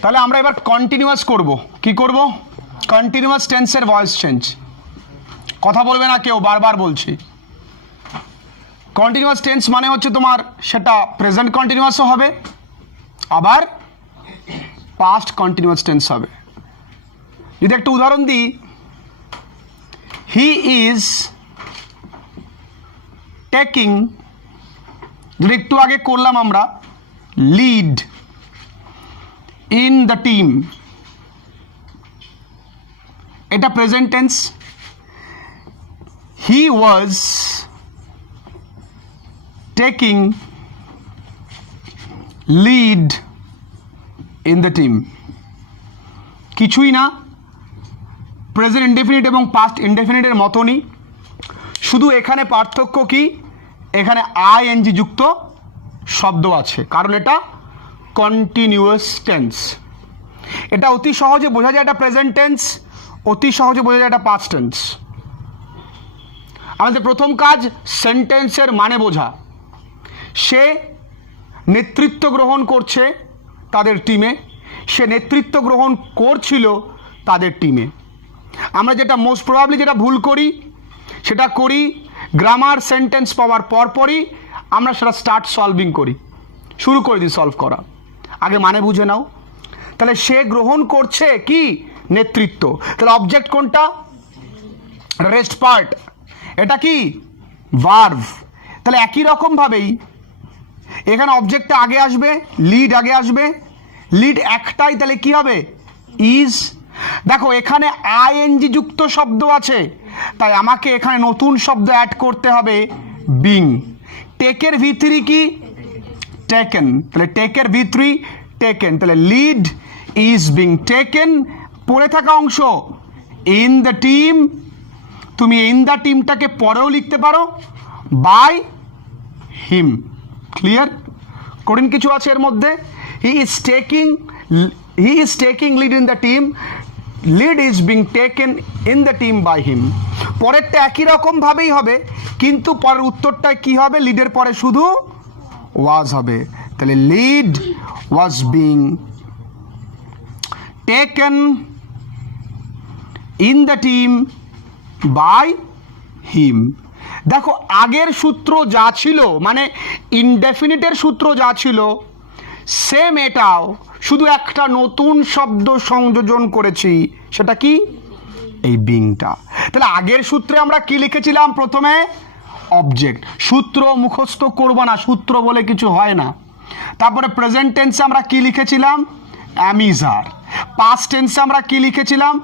তাহলে আমরা এবার কন্টিনিউয়াস করব। কি করব? কন্টিনিউয়াস টেন্সের ভয়েস চেঞ্জ। কথা বলবে না কেউ, বারবার বলছি। কন্টিনিউয়াস টেন্স মানে হচ্ছে তোমার সেটা প্রেজেন্ট কন্টিনিউয়াসও হবে, আবার পাস্ট কন্টিনিউয়াস টেন্স হবে। যদি একটা উদাহরণ দিই, হি ইজ টেকিং, যদি একটু আগে করলাম আমরা লিড ইন দ্য টিম, এটা present tense. He was taking lead in the team. কিছুই না, প্রেজেন্ট ইনডেফিনিট এবং পাস্ট ইনডেফিনিটের মতনই, শুধু এখানে পার্থক্য কি, এখানে আইএনজি যুক্ত শব্দ আছে, কারণ এটা কন্টিনিউয়াস টেন্স। এটা অতি সহজে বোঝা যায় এটা প্রেজেন্ট টেন্স, অতি সহজে বোঝা যায় এটা পাস্ট টেন্স। আমাদের প্রথম কাজ সেন্টেন্সের মানে বোঝা। সে নেতৃত্ব গ্রহণ করছে তাদের টিমে, সে নেতৃত্ব গ্রহণ করছিল তাদের টিমে। আমরা যেটা মোস্ট প্রবাবলি যেটা ভুল করি সেটা করি গ্রামার সেন্টেন্স পাওয়ার পরপরই আমরা সেটা স্টার্ট সলভিং করি, শুরু করে দিই সলভ করা। আগে মানে বুঝে নাও। তাহলে সে গ্রহণ করছে কি নেতৃত্ব, তাহলে অবজেক্ট কোনটা? রেস্ট পার্ট, এটা কি ভার্ব। তাহলে একই রকমভাবেই এখানে অবজেক্টটা আগে আসবে, লিড আগে আসবে, লিড একটাই, তাহলে কি হবে? ইজ। দেখো এখানে আইএনজি যুক্ত শব্দ আছে, তাই আমাকে এখানে নতুন শব্দ অ্যাড করতে হবে, বিং। টেকের ভিতরি কি? টেকেন, তাহলে টেকের ভিতরি টেকেন, তাহলে লিড ইজ বিং টেকেন। পড়ে থাকা অংশ ইন দ্য টিম, তুমি ইন দ্য টিমটাকে পরেও লিখতে পারো বাই হিম। ক্লিয়ার? কঠিন কিছু আছে এর মধ্যে? He is taking lead in the team, lead is being taken in the team by him. পরেরটা একই রকম ভাবেই হবে, কিন্তু পরের উত্তরটায় কি হবে? লিডের পরে শুধু ওয়াজ হবে, তাহলে lead was being taken in the team by him. দেখো আগের সূত্র যা ছিল, মানে ইনডেফিনিটের সূত্র যা ছিল সেম এটাও, শুধু একটা নতুন শব্দ সংযোজন করেছি, সেটা কি? এই বিংটা। তাহলে আগের সূত্রে আমরা কি লিখেছিলাম? প্রথমে অবজেক্ট। সূত্র মুখস্থ করবো না, সূত্র বলে কিছু হয় না। তারপরে প্রেজেন্ট টেন্সে আমরা কি লিখেছিলাম? অ্যামিজার। পাস্ট টেন্সে আমরা কি লিখেছিলাম?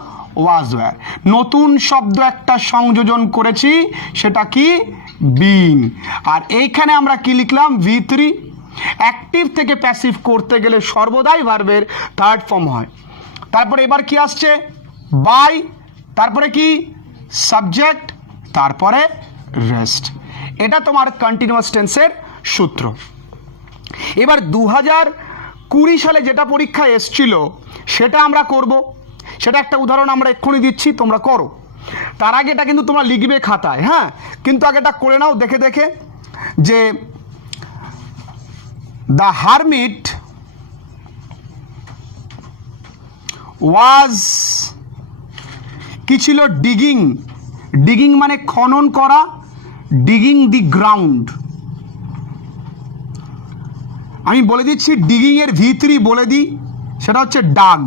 ওয়াজ ওয়্যার। নতুন শব্দ একটা সংযোজন করেছি, সেটা কি? বিং। আর এইখানে আমরা কি লিখলাম? V3। অ্যাক্টিভ থেকে প্যাসিভ করতে গেলে সর্বদাই ভার্বের থার্ড ফর্ম হয়। তারপরে এবার কি আসছে? বাই, তারপরে কি? সাবজেক্ট, তারপরে রেস্ট। এটা তোমার কন্টিনিউয়াস টেন্সের সূত্র। এবার 2020 সালে যেটা পরীক্ষায় এসছিল সেটা আমরা করব। সেটা একটা উদাহরণ আমরা এক্ষুনি দিচ্ছি, তোমরা করো। তার আগে এটা কিন্তু তোমরা লিখবে খাতায়, হ্যাঁ, কিন্তু আগে এটা করে নাও দেখে দেখে। যে দ্য হারমিট ওয়াজ কি ছিল? ডিগিং। ডিগিং মানে খনন করা, ডিগিং দি গ্রাউন্ড। আমি বলে দিচ্ছি ডিগিং এর V3 বলে দিই, সেটা হচ্ছে ডাগ।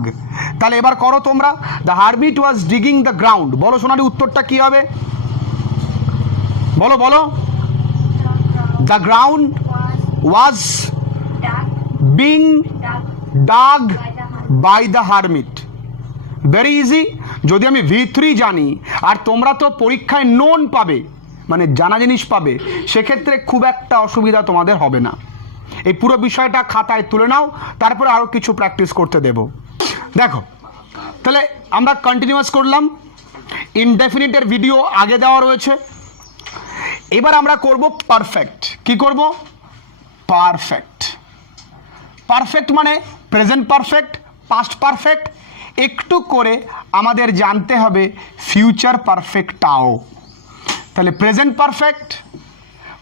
তাহলে এবার করো তোমরা, the hermit was digging the ground. বলো সোনালি উত্তরটা কি হবে? বলো বলো। The ground was being dug by the hermit. Very easy. যদি আমি V3 জানি আর তোমরা তো পরীক্ষায় নোন পাবে, মানে জানা জিনিস পাবে, সেক্ষেত্রে খুব একটা অসুবিধা তোমাদের হবে না। এই পুরো বিষয়টা খাতায় তুলে নাও, তারপরে আরও কিছু প্র্যাকটিস করতে দেব। দেখো তাহলে আমরা কন্টিনিউয়াস করলাম, ইনডেফিনিটের ভিডিও আগে দেওয়া রয়েছে। এবার আমরা করব পারফেক্ট। কি করব? পারফেক্ট। পারফেক্ট মানে প্রেজেন্ট পারফেক্ট, পাস্ট পারফেক্ট, একটু করে আমাদের জানতে হবে ফিউচার পারফেক্টটাও। তাহলে present perfect,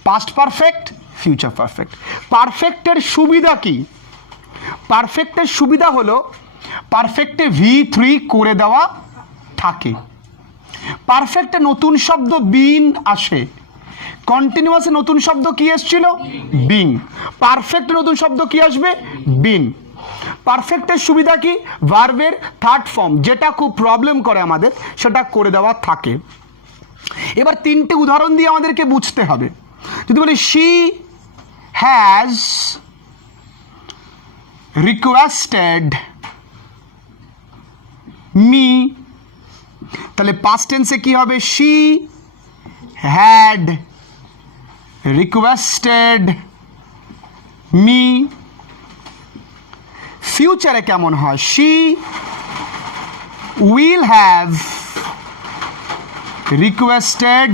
past perfect, future perfect. পারফেক্টের সুবিধা কি? পারফেক্টের সুবিধা হলো পারফেক্টে V3 করে দেওয়া থাকে। পারফেক্টে নতুন শব্দ বিন আসে, কন্টিনিউয়াসে নতুন শব্দ কি এসেছিল? বিং। পারফেক্ট নতুন শব্দ কি আসবে? বিন। পারফেক্টের সুবিধা কি? ভার্বের থার্ড ফর্ম যেটা খুব প্রবলেম করে আমাদের সেটা করে দেওয়া থাকে। এবার তিনটে উদাহরণ দিয়ে আমাদেরকে বুঝতে হবে। যদি বলি শি হ্যাজ রিকোয়েস্টেড মি, তাহলে পাস্ট টেন্সে কি হবে? She had requested me. ফিউচারে কেমন হয়? She will have requested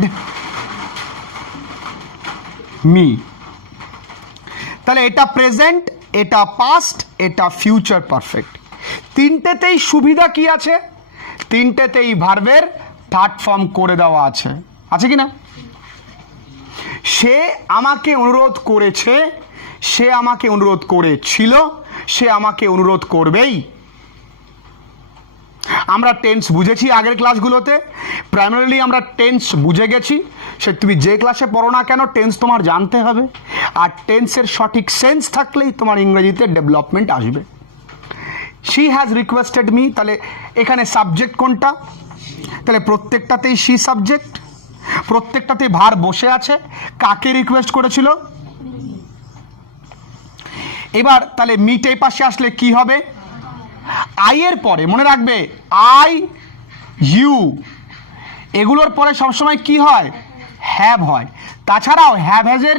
me. তাহলে এটা প্রেজেন্ট, এটা পাস্ট, এটা ফিউচার পারফেক্ট। তিনটেতেই সুবিধা কি আছে? তিনটেতেই ভার্বের থার্ড ফর্ম করে দেওয়া আছে, আছে কি না? সে আমাকে অনুরোধ করেছে, সে আমাকে অনুরোধ করেছিল, সে আমাকে অনুরোধ করবেই। আমরা টেন্স বুঝেছি আগের ক্লাসগুলোতে, প্রাইমারিলি আমরা টেন্স বুঝে গেছি। সে তুমি যে ক্লাসে পড়ো না কেন টেন্স তোমার জানতে হবে, আর টেন্সের সঠিক সেন্স থাকলেই তোমার ইংরেজিতে ডেভেলপমেন্ট আসবে। শি হ্যাজ রিকোয়েস্টেড মি, তাহলে এখানে সাবজেক্ট কোনটা? তাহলে প্রত্যেকটাতেই শি সাবজেক্ট, প্রত্যেকটাতেই ভার বসে আছে। কাকে রিকোয়েস্ট করেছিল? এবার তাহলে মিট এই পাশে আসলে কি হবে? আই এর পরে মনে রাখবে আই ইউ এগুলোর পরে সবসময় কি হয়? হ্যাভ হয়। তাছাড়াও হ্যাভ হ্যাজের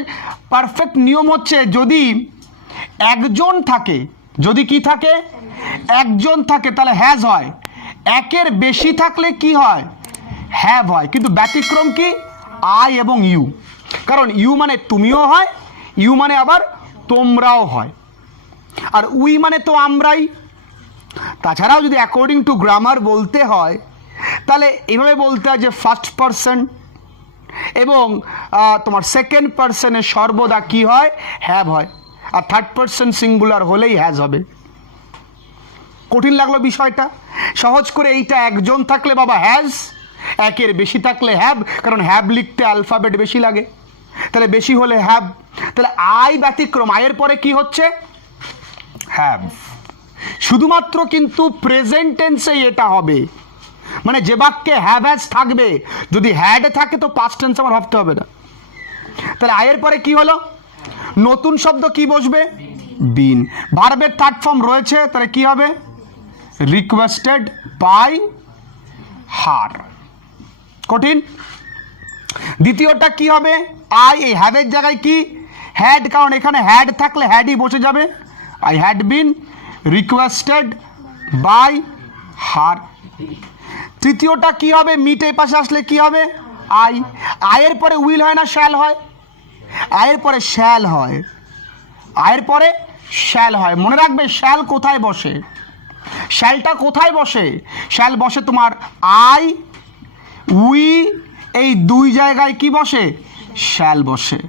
পারফেক্ট নিয়ম হচ্ছে যদি একজন থাকে, যদি কি থাকে? একজন থাকে তাহলে হ্যাজ হয়, একের বেশি থাকলে কি হয়? হ্যাভ হয়। কিন্তু ব্যতিক্রম কি? আই এবং ইউ, কারণ ইউ মানে তুমিও হয়, ইউ মানে আবার তোমরাও হয়, আর উই মানে তো আমরাই। তাছাড়াও যদি অ্যাকর্ডিং টু গ্রামার বলতে হয় তাহলে এভাবে বলতে হয় যে ফার্স্ট পারসন এবং তোমার সেকেন্ড পারসনে সর্বদা কি হয়? হ্যাভ হয়, আর থার্ড পারসন সিঙ্গুলার হলেই হ্যাজ হবে। কঠিন লাগলো বিষয়টা? সহজ করে এইটা একজন থাকলে বাবা হ্যাজ, একের বেশি থাকলে হ্যাভ, কারণ হ্যাভ লিখতে অ্যালফাবেট বেশি লাগে, তাহলে বেশি হলে হ্যাভ। তাহলে আই ব্যতিক্রম, আয়ের পরে কি হচ্ছে? হ্যাভ। শুধুমাত্র কিন্তু প্রেজেন্ট টেন্সেই এটা হবে, মানে যে বাক্যে হ্যাভ হ্যাজ থাকবে, যদি হ্যাড থাকে তো পাস্ট টেন্স আমার ভাবতে হবে না। তাহলে আয়ের পরে কি হলো? নতুন শব্দ কি বসবে? বিন। ভার্বের থার্ড ফর্ম রয়েছে, তাহলে কি হবে? Requested by her. কঠিন? দ্বিতীয়টা কি হবে? আই, এই হ্যাভের জায়গায় কি? হ্যাড, কারণ এখানে হ্যাড থাকলে হ্যাডই বসে যাবে। I had been requested by her. তৃতীয়টা কি হবে? মিট এই পাশে আসলে কি হবে? আই। আয়ের পরে উইল হয় না শ্যাল হয়? আয়ের পরে শ্যাল হয়, আয়ের পরে শ্যাল হয়। মনে রাখবে শ্যাল কোথায় বসে? শ্যালটা কোথায় বসে? শ্যাল বসে তোমার আই উই এই দুই জায়গায় কি বসে? শ্যাল বসে।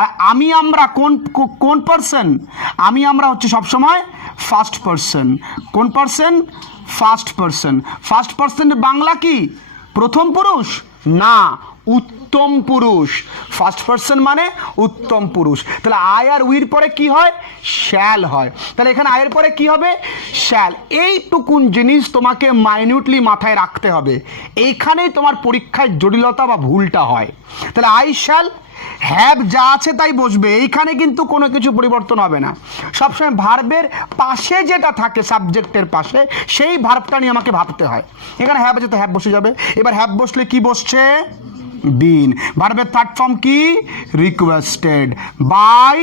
আর আমি আমরা কোন কোন পারসন? আমি আমরা হচ্ছে সবসময় ফার্স্ট পারসন। কোন পারসন? First person. ফার্স্ট পারসনের বাংলা কি? প্রথম পুরুষ না, উত্তম পুরুষ। ফার্স্ট পারসন মানে উত্তম পুরুষ। তাহলে আই আর উইর পরে কি হয়? শ্যাল হয়। তাহলে এখানে আয়ের পরে কি হবে? শ্যাল। এইটুকুন জিনিস তোমাকে মাইনিউটলি মাথায় রাখতে হবে, এইখানেই তোমার পরীক্ষায় জটিলতা বা ভুলটা হয়। তাহলে আই শ্যাল হ্যাভ যা আছে তাই বসবে, এইখানে কিন্তু কোনো কিছু পরিবর্তন হবে না। সবসময় ভার্বের পাশে যেটা থাকে সাবজেক্টের পাশে সেই ভার্বটা নিয়ে আমাকে ভাবতে হয়। এখানে হ্যাভ আছে তো হ্যাভ বসে যাবে। এবার হ্যাভ বসলে কি বসছে? বিন। ভার্বের থার্ড ফর্ম কি? Requested by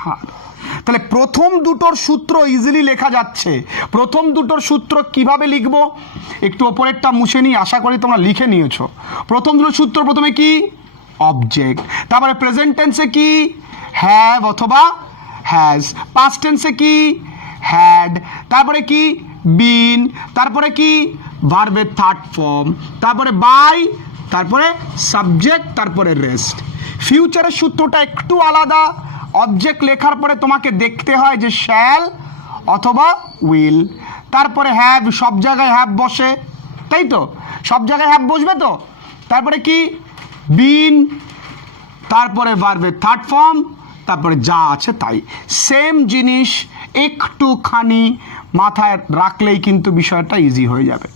her. তাহলে প্রথম দুটোর সূত্র ইজিলি লেখা যাচ্ছে। প্রথম দুটোর সূত্র কিভাবে লিখব? একটু ওপরেরটা মুছে নিই, আশা করি তোমরা লিখে নিয়েছো। প্রথম দুটোর সূত্র প্রথমে কি? অবজেক্ট। তারপরে প্রেজেন্ট টেন্সে কি? হ্যাভ অথবা হ্যাজ। পাস্ট টেন্সে কি? হ্যাড। তারপরে কি? বিন। তারপরে কি? ভার্বের থার্ড ফর্ম। তারপরে বাই, তারপরে সাবজেক্ট, তারপরে রেস্ট। ফিউচারের সূত্রটা একটু আলাদা। অবজেক্ট লেখার পরে তোমাকে দেখতে হয় যে শ্যাল অথবা উইল। তারপরে হ্যাভ, সব জায়গায় হ্যাভ বসে, তাই তো, সব জায়গায় হ্যাভ বসবে তো। তারপরে কি বিন, তারপরে ভার্বের থার্ড ফর্ম, তারপরে যা আছে তাই। সেম জিনিস একটুখানি মাথায় রাখলেই কিন্তু বিষয়টা ইজি হয়ে যাবে।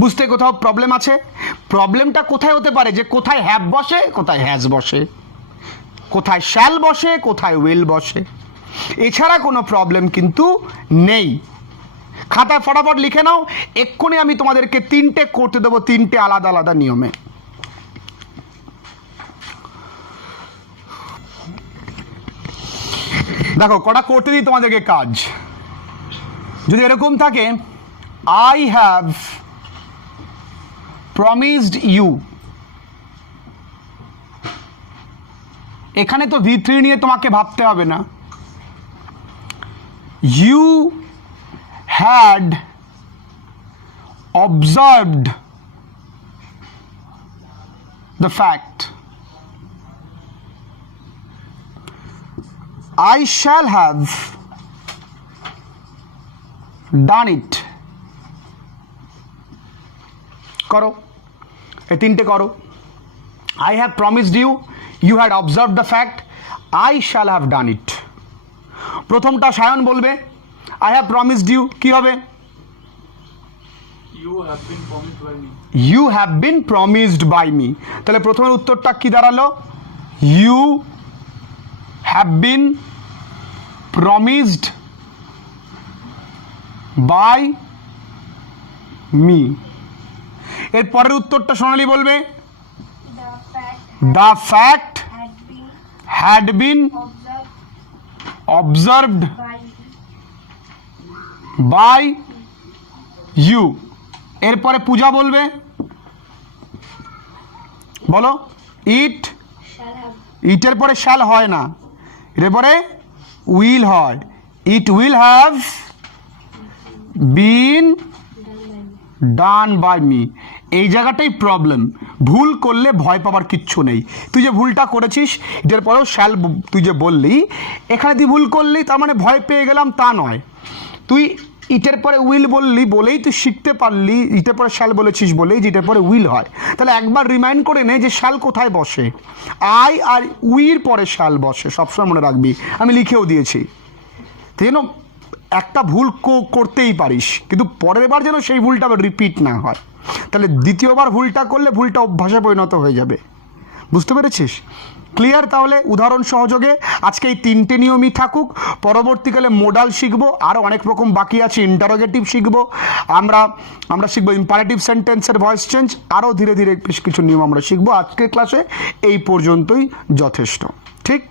বুঝতে কোথাও প্রবলেম আছে? প্রবলেমটা কোথায় হতে পারে, যে কোথায় হ্যাভ বসে, কোথায় হ্যাজ বসে, কোথায় শ্যাল বসে, কোথায় উইল বসে। এছাড়া কোনো প্রবলেম কিন্তু নেই। খাতায় ফটাফট লিখে নাও, এক্ষুনি আমি তোমাদেরকে 3টে করতে দেবো, 3টে আলাদা আলাদা নিয়মে। দেখো কটা করতে দিই তোমাদেরকে কাজ। যদি এরকম থাকে, আই হ্যাভ প্রমিসড ইউ, এখানে তো V3 নিয়ে তোমাকে ভাবতে হবে না। You had observed the fact, I shall have done it. করো, এই 3টে করো। I have promised you, you had observed the fact, I shall have done it. প্রথমটা সায়ন বলবে, I have promised you, কি হবে? You have been promised by me. You have been promised by me. তাহলে প্রথমের উত্তরটা কি দাঁড়ালো? You have been promised by me. এর পরের উত্তরটা সোনালী বলবে, the fact had been observed by you. এরপরে পূজা বলবে, বলো, ইট, ইটের পরে শ্যাল হয় না, এর পরে উইল হয়। It will have been done by me. এই জায়গাটাই প্রবলেম। ভুল করলে ভয় পাবার কিচ্ছু নেই। তুই যে ভুলটা করেছিস, এটার পরেও শ্যাল তুই যে বললি, এখানে তুই ভুল করলি তার মানে ভয় পেয়ে গেলাম তা নয়। তুই ইটের পরে উইল বললি বলেই তুই শিখতে পারলি, ইটের পরে শ্যাল বলেছিস বলেই যেটার পরে উইল হয়। তাহলে একবার রিমাইন্ড করে নে যে শ্যাল কোথায় বসে। আই আর উইর পরে শ্যাল বসে, সবসময় মনে রাখবি, আমি লিখেও দিয়েছি। যেন একটা ভুল করতেই পারিস, কিন্তু পরের বার যেন সেই ভুলটা রিপিট না হয়। তাহলে দ্বিতীয়বার ভুলটা করলে ভুলটা অভ্যাসে পরিণত হয়ে যাবে। বুঝতে পেরেছিস? ক্লিয়ার? তাহলে উদাহরণ সহযোগে আজকে এই 3টে নিয়মই থাকুক। পরবর্তীকালে মোডাল শিখবো, আরও অনেক রকম বাকি আছে, ইন্টারোগেটিভ শিখবো, আমরা শিখবো ইম্পারেটিভ সেন্টেন্সের ভয়েস চেঞ্জ, আরও ধীরে ধীরে বেশ কিছু নিয়ম আমরা শিখবো। আজকের ক্লাসে এই পর্যন্তই যথেষ্ট। ঠিক?